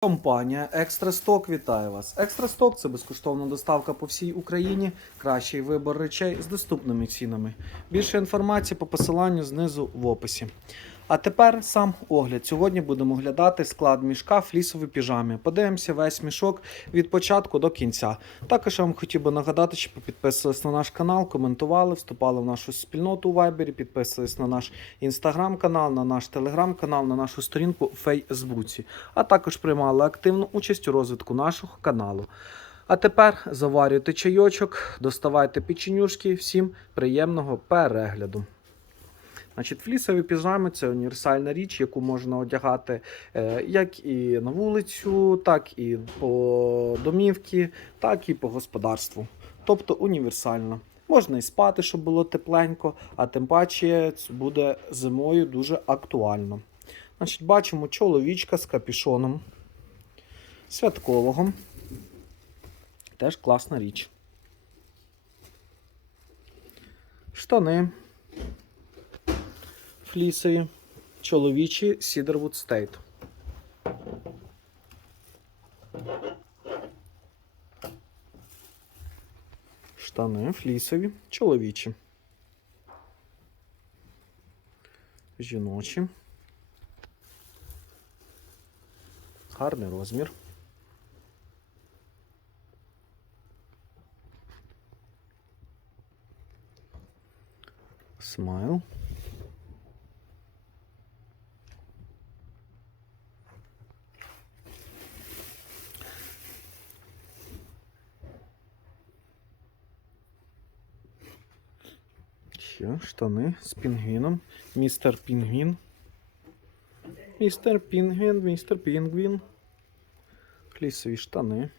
Компанія Екстрасток вітає вас. Екстрасток це безкоштовна доставка по всій Україні, кращий вибор речей з доступними цінами. Більше інформації по посиланню знизу в описі. А тепер сам огляд. Сьогодні будемо оглядати склад мішка флісовій піжамі. Подивимося весь мішок від початку до кінця. Також я вам хотів би нагадати, ви підписувались на наш канал, коментували, вступали в нашу спільноту у Вайбері, підписувались на наш інстаграм-канал, на наш телеграм-канал, на нашу сторінку у Фейсбуці, а також приймали активну участь у розвитку нашого каналу. А тепер заварюйте чайочок, доставайте печенюшки. Всім приємного перегляду. Значить, флісові піжами це універсальна річ, яку можна одягати е, як і на вулицю, так і по домівці, так і по господарству. Тобто універсальна. Можна і спати, щоб було тепленько, а тим паче це буде зимою дуже актуально. Значить, бачимо чоловічка з капішоном святкового. Теж класна річ. Штани флісові, чоловічі Cedarwood State. Штани флісові, чоловічі. Жіночі. Гарний розмір. Смайл. Ще штани з пінгвіном. Містер Пінгвін. Містер Пінгвін, містер Пінгвін. Флісові штани.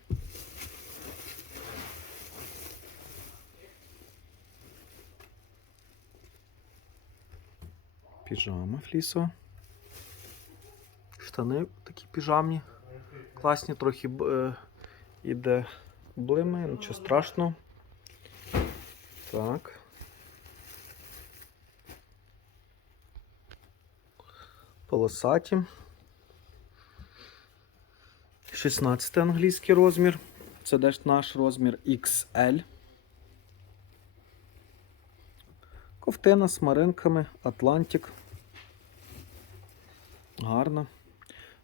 Піжама флісова. Штани такі піжамні. Класні, трохи е, іде блими, нічого страшного. Так. Полосаті. 16 англійський розмір. Це десь наш розмір XL. Ковтина з маринками Атлантик. Гарно.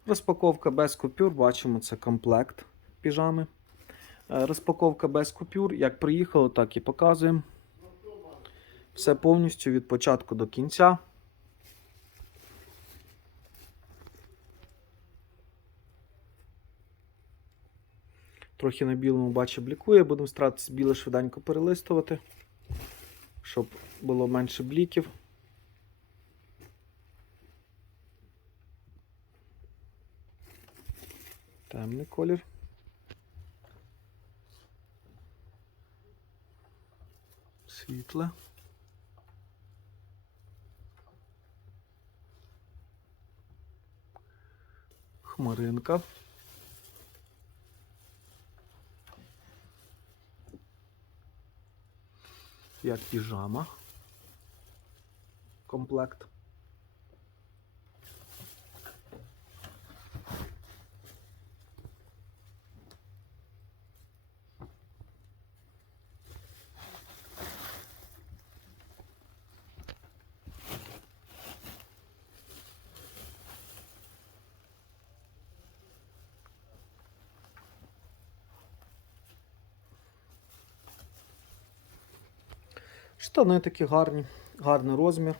Розпаковка без купюр. Бачимо, це комплект піжами. Е, Розпаковка без купюр. Як приїхало, так і показуємо. Все повністю від початку до кінця. Трохи на білому бачу блікує, будемо старатися біле швиденько перелистувати, щоб було менше бліків. Темний колір. Світле. Хмаринка. Як піжама. Комплект. Штани такі гарні, гарний розмір.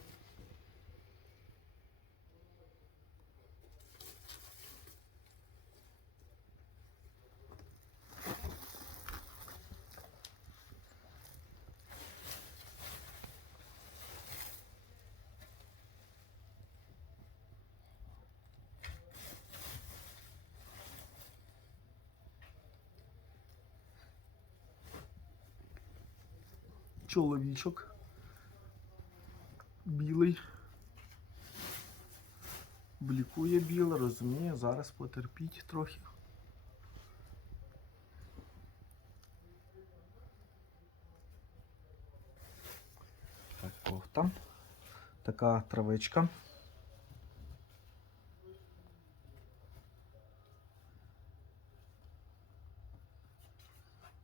чоловічок. Білий. Блікує біле, розуміє, зараз потерпіть трохи. Так, кофта. Така травичка.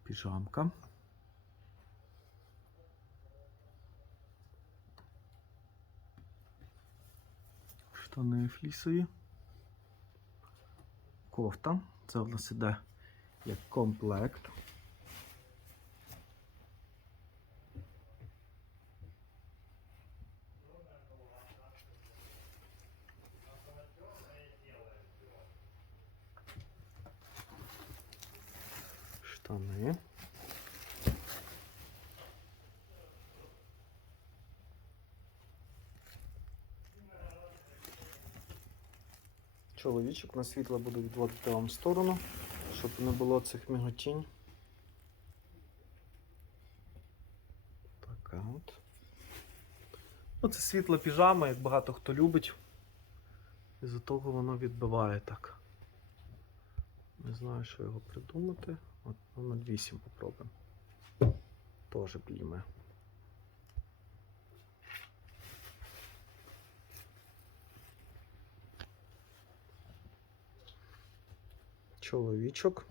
Піжамка. Штани флісові. Кофта. Це в нас іде як комплект. Штани. Чоловічок на світло буду відводити вам в сторону, щоб не було цих міготінь. Така от. Ну, це світла піжама, як багато хто любить. І за того воно відбиває так. Не знаю, що його придумати. От ну, 0,8 попробуємо. Тоже бліме. Чоловічок.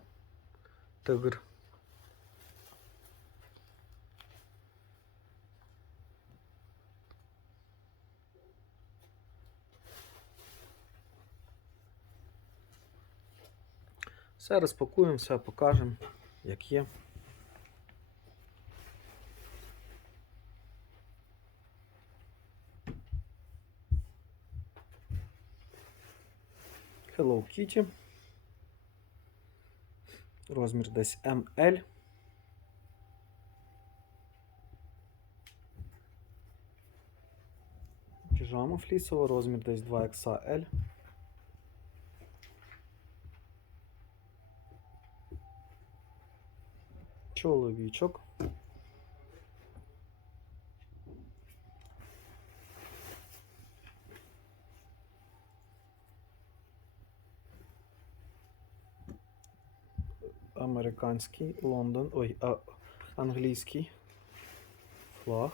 Тигр. Все розпакуємо, все покажемо, як є. Hello Kitty. Розмір десь ML. Піжама флісова, розмір десь 2XL. Чоловічок. Американський Лондон. Ой, а, англійський флаг.